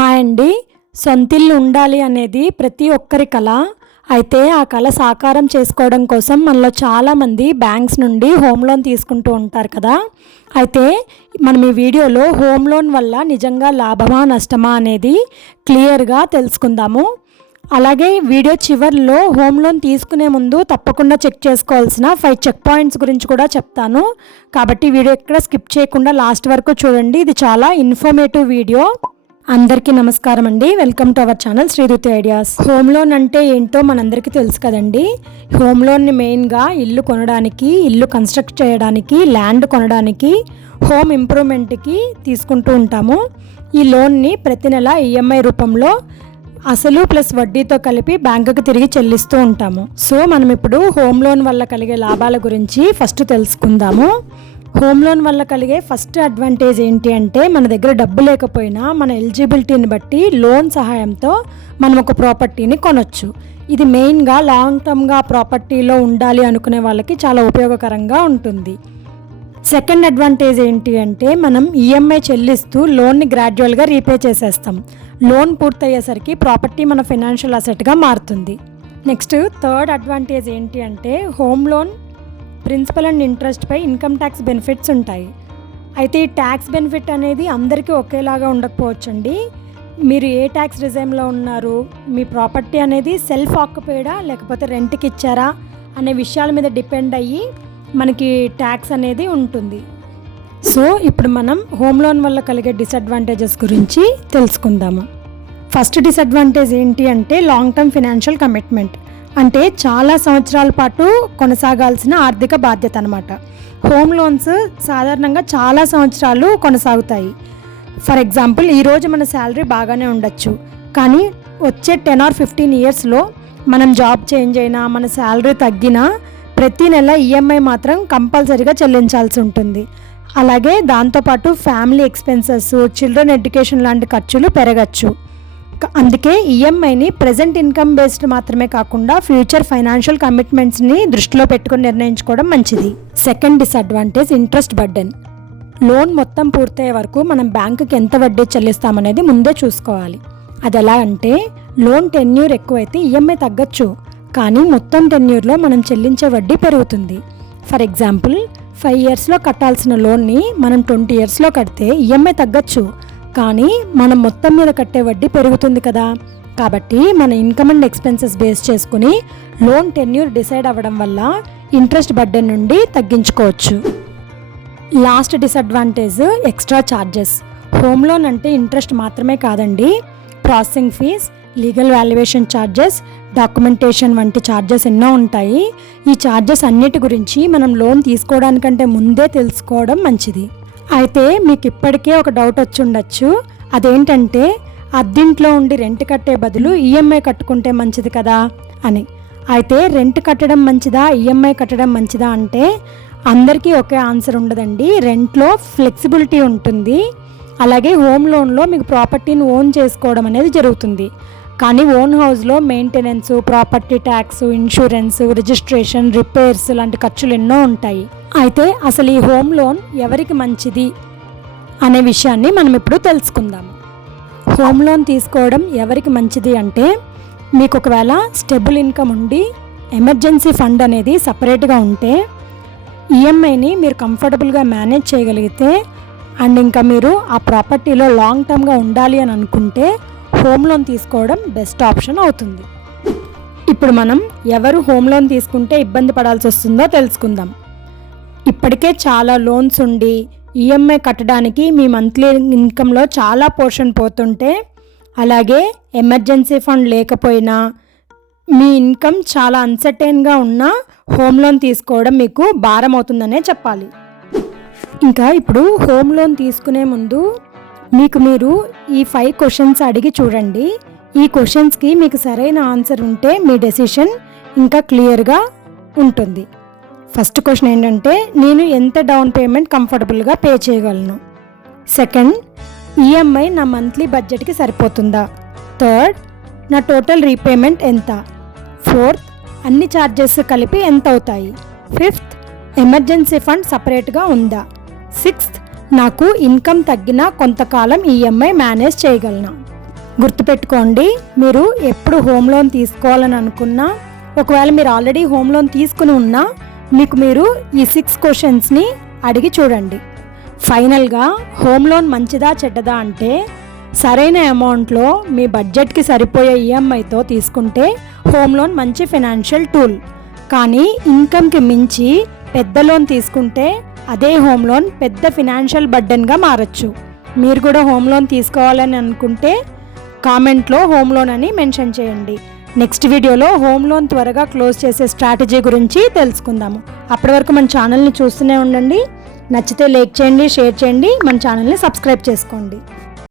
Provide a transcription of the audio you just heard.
Hi అండి. సొంతిల్లు ఉండాలి అనేది ప్రతి ఒక్కరి కల. అయితే ఆ కల సాకారం చేసుకోవడం కోసం మనలో చాలామంది బ్యాంక్స్ నుండి హోమ్ లోన్ తీసుకుంటూ ఉంటారు కదా. అయితే మనం ఈ వీడియోలో హోమ్ లోన్ వల్ల నిజంగా లాభమా నష్టమా అనేది క్లియర్గా తెలుసుకుందాము. అలాగే వీడియో చివరిలో హోమ్ లోన్ తీసుకునే ముందు తప్పకుండా చెక్ చేసుకోవాల్సిన 5 చెక్ పాయింట్స్ గురించి కూడా చెప్తాను. కాబట్టి వీడియో ఎక్కడ స్కిప్ చేయకుండా లాస్ట్ వరకు చూడండి. ఇది చాలా ఇన్ఫర్మేటివ్ వీడియో. అందరికీ నమస్కారం అండి. Welcome to our channel Sriruthi ideas. Home loan అంటే ఏంటో మనందరికీ తెలుసు కదండి. హోమ్ లోన్ని మెయిన్గా ఇల్లు కొనడానికి, ఇల్లు కన్స్ట్రక్ట్ చేయడానికి, ల్యాండ్ కొనడానికి, హోమ్ ఇంప్రూవ్మెంట్కి తీసుకుంటూ ఉంటాము. ఈ లోన్ని ప్రతి నెల ఈఎంఐ రూపంలో అసలు ప్లస్ వడ్డీతో కలిపి బ్యాంకుకి తిరిగి చెల్లిస్తూ ఉంటాము. సో మనం ఇప్పుడు హోమ్ లోన్ వల్ల కలిగే లాభాల గురించి ఫస్ట్ తెలుసుకుందాము. హోమ్ లోన్ వల్ల కలిగే ఫస్ట్ అడ్వాంటేజ్ ఏంటి అంటే, మన దగ్గర డబ్బు లేకపోయినా మన ఎలిజిబిలిటీని బట్టి లోన్ సహాయంతో మనం ఒక ప్రాపర్టీని కొనొచ్చు. ఇది మెయిన్గా లాంగ్ టర్మ్గా ప్రాపర్టీలో ఉండాలి అనుకునే వాళ్ళకి చాలా ఉపయోగకరంగా ఉంటుంది. సెకండ్ అడ్వాంటేజ్ ఏంటి అంటే, మనం ఈఎంఐ చెల్లిస్తూ లోన్ని గ్రాడ్యువల్గా రీపే చేసేస్తాం. లోన్ పూర్తయ్యేసరికి ప్రాపర్టీ మన ఫైనాన్షియల్ అసెట్గా మారుతుంది. నెక్స్ట్ థర్డ్ అడ్వాంటేజ్ ఏంటి అంటే, హోమ్ లోన్ ప్రిన్సిపల్ అండ్ ఇంట్రెస్ట్పై ఇన్కమ్ ట్యాక్స్ బెనిఫిట్స్ ఉంటాయి. అయితే ఈ ట్యాక్స్ బెనిఫిట్ అనేది అందరికీ ఒకేలాగా ఉండకపోవచ్చండి. మీరు ఏ ట్యాక్స్ రిజైమ్లో ఉన్నారు, మీ ప్రాపర్టీ అనేది సెల్ఫ్ ఆక్యుపైడా లేకపోతే రెంట్కి ఇచ్చారా అనే విషయాల మీద డిపెండ్ అయ్యి మనకి ట్యాక్స్ అనేది ఉంటుంది. సో ఇప్పుడు మనం హోమ్ లోన్ వల్ల కలిగే డిసడ్వాంటేజెస్ గురించి తెలుసుకుందాము. ఫస్ట్ డిసడ్వాంటేజ్ ఏంటి అంటే, లాంగ్ టర్మ్ ఫినాన్షియల్ కమిట్మెంట్. అంటే చాలా సంవత్సరాల పాటు కొనసాగాల్సిన ఆర్థిక బాధ్యత అన్నమాట. హోమ్ లోన్స్ సాధారణంగా చాలా సంవత్సరాలు కొనసాగుతాయి. ఫర్ ఎగ్జాంపుల్, ఈరోజు మన శాలరీ బాగానే ఉండొచ్చు, కానీ వచ్చే 10 or 15 ఇయర్స్లో మనం జాబ్ చేంజ్ అయినా, మన శాలరీ తగ్గినా ప్రతి నెల ఈఎంఐ మాత్రం కంపల్సరీగా చెల్లించాల్సి ఉంటుంది. అలాగే దాంతోపాటు ఫ్యామిలీ ఎక్స్పెన్సెస్, చిల్డ్రన్ ఎడ్యుకేషన్ లాంటి ఖర్చులు పెరగచ్చు. అందుకే ఈఎంఐని ప్రెజెంట్ ఇన్కమ్ బేస్డ్ మాత్రమే కాకుండా ఫ్యూచర్ ఫైనాన్షియల్ కమిట్మెంట్స్ని దృష్టిలో పెట్టుకుని నిర్ణయించుకోవడం మంచిది. Second disadvantage interest burden. Loan మొత్తం పూర్తయ్యే వరకు మనం బ్యాంకుకి ఎంత వడ్డీ చెల్లిస్తామనేది ముందే చూసుకోవాలి. అది ఎలా అంటే, లోన్ టెన్యూర్ ఎక్కువైతే ఈఎంఐ తగ్గచ్చు, కానీ మొత్తం టెన్యూర్లో మనం చెల్లించే వడ్డీ పెరుగుతుంది. ఫర్ ఎగ్జాంపుల్, 5 yearsలో కట్టాల్సిన లోన్ని మనం 20 yearsలో కడితే ఈఎంఐ తగ్గచ్చు, కానీ మనం మొత్తం మీద కట్టే వడ్డీ పెరుగుతుంది కదా. కాబట్టి మన ఇన్కమ్ అండ్ ఎక్స్పెన్సెస్ బేస్ చేసుకుని లోన్ టెన్యూర్ డిసైడ్ అవ్వడం వల్ల ఇంట్రెస్ట్ బర్డెన్ నుండి తగ్గించుకోవచ్చు. Last disadvantage extra charges. Home loan అంటే ఇంట్రెస్ట్ మాత్రమే కాదండి, processing fees, legal valuation charges, documentation వంటి ఛార్జెస్ ఎన్నో ఉంటాయి. ఈ ఛార్జెస్ అన్నిటి గురించి మనం లోన్ తీసుకోవడానికంటే ముందే తెలుసుకోవడం మంచిది. అయితే మీకు ఇప్పటికే ఒక డౌట్ వచ్చి ఉండొచ్చు, అదేంటంటే అద్దెంట్లో ఉండి రెంట్ కట్టే బదులు ఈఎంఐ కట్టుకుంటే మంచిది కదా అని. అయితే రెంట్ కట్టడం మంచిదా, ఈఎంఐ కట్టడం మంచిదా అంటే అందరికీ ఒకే ఆన్సర్ ఉండదండి. రెంట్లో ఫ్లెక్సిబిలిటీ ఉంటుంది, అలాగే హోమ్ లోన్లో మీకు ప్రాపర్టీని ఓన్ చేసుకోవడం అనేది జరుగుతుంది. కానీ ఓన్ హౌస్లో maintenance, property tax, insurance, registration, repairs లాంటి ఖర్చులు ఎన్నో ఉంటాయి. అయితే అసలు ఈ హోమ్ లోన్ ఎవరికి మంచిది అనే విషయాన్ని మనం ఇప్పుడు తెలుసుకుందాం. హోమ్ లోన్ తీసుకోవడం ఎవరికి మంచిది అంటే, మీకు ఒకవేళ స్టెబుల్ ఇన్కమ్ ఉండి ఎమర్జెన్సీ ఫండ్ అనేది సపరేట్గా ఉంటే, ఈఎంఐని మీరు కంఫర్టబుల్గా మేనేజ్ చేయగలిగితే, అండ్ ఇంకా మీరు ఆ ప్రాపర్టీలో లాంగ్ టర్మ్గా ఉండాలి అని అనుకుంటే హోమ్ లోన్ తీసుకోవడం బెస్ట్ ఆప్షన్ అవుతుంది. ఇప్పుడు మనం ఎవరు హోమ్ లోన్ తీసుకుంటే ఇబ్బంది పడాల్సి వస్తుందో తెలుసుకుందాం. ఇప్పటికే చాలా లోన్స్ ఉండి ఈఎంఐ కట్టడానికి మీ మంత్లీ ఇన్కంలో చాలా పోర్షన్ పోతుంటే, అలాగే ఎమర్జెన్సీ ఫండ్ లేకపోయినా, మీ ఇన్కమ్ చాలా అన్సర్టైన్గా ఉన్నా హోమ్ లోన్ తీసుకోవడం మీకు భారం అవుతుందనే చెప్పాలి. ఇంకా ఇప్పుడు హోమ్ లోన్ తీసుకునే ముందు మీరు ఈ 5 క్వశ్చన్స్ అడిగి చూడండి. ఈ క్వశ్చన్స్కి మీకు సరైన ఆన్సర్ ఉంటే మీ డెసిషన్ ఇంకా క్లియర్గా ఉంటుంది. ఫస్ట్ క్వశ్చన్ ఏంటంటే, నేను ఎంత డౌన్ పేమెంట్ కంఫర్టబుల్గా పే చేయగలను? సెకండ్, ఈఎంఐ నా మంత్లీ బడ్జెట్కి సరిపోతుందా? థర్డ్, నా టోటల్ రీపేమెంట్ ఎంత? ఫోర్త్, అన్ని ఛార్జెస్ కలిపి ఎంత అవుతాయి? ఫిఫ్త్, ఎమర్జెన్సీ ఫండ్ సపరేట్గా ఉందా? సిక్స్త్, నాకు ఇన్కమ్ తగ్గినా కొంతకాలం ఈఎంఐ మేనేజ్ చేయగలనా? గుర్తుపెట్టుకోండి, మీరు ఎప్పుడు హోమ్ లోన్ తీసుకోవాలని అనుకున్నా, ఒకవేళ మీరు ఆల్రెడీ హోమ్ లోన్ తీసుకుని ఉన్నా, మీరు ఈ 6 క్వశ్చన్స్ని అడిగి చూడండి. ఫైనల్గా హోమ్ లోన్ మంచిదా చెడ్డదా అంటే, సరైన అమౌంట్లో మీ బడ్జెట్కి సరిపోయే ఈఎంఐతో తీసుకుంటే హోమ్ లోన్ మంచి ఫైనాన్షియల్ టూల్. కానీ ఇన్కమ్కి మించి పెద్ద లోన్ తీసుకుంటే అదే హోమ్ లోన్ పెద్ద ఫినాన్షియల్ బర్డెన్గా మారచ్చు. మీరు కూడా హోమ్ లోన్ తీసుకోవాలని అనుకుంటే కామెంట్లో హోమ్ లోన్ అని మెన్షన్ చేయండి. నెక్స్ట్ వీడియోలో హోమ్ లోన్ త్వరగా క్లోజ్ చేసే స్ట్రాటజీ గురించి తెలుసుకుందాము. అప్పటి వరకు మన ఛానల్ని చూస్తూనే ఉండండి. నచ్చితే లైక్ చేయండి, షేర్ చేయండి, మన ఛానల్ని సబ్స్క్రైబ్ చేసుకోండి.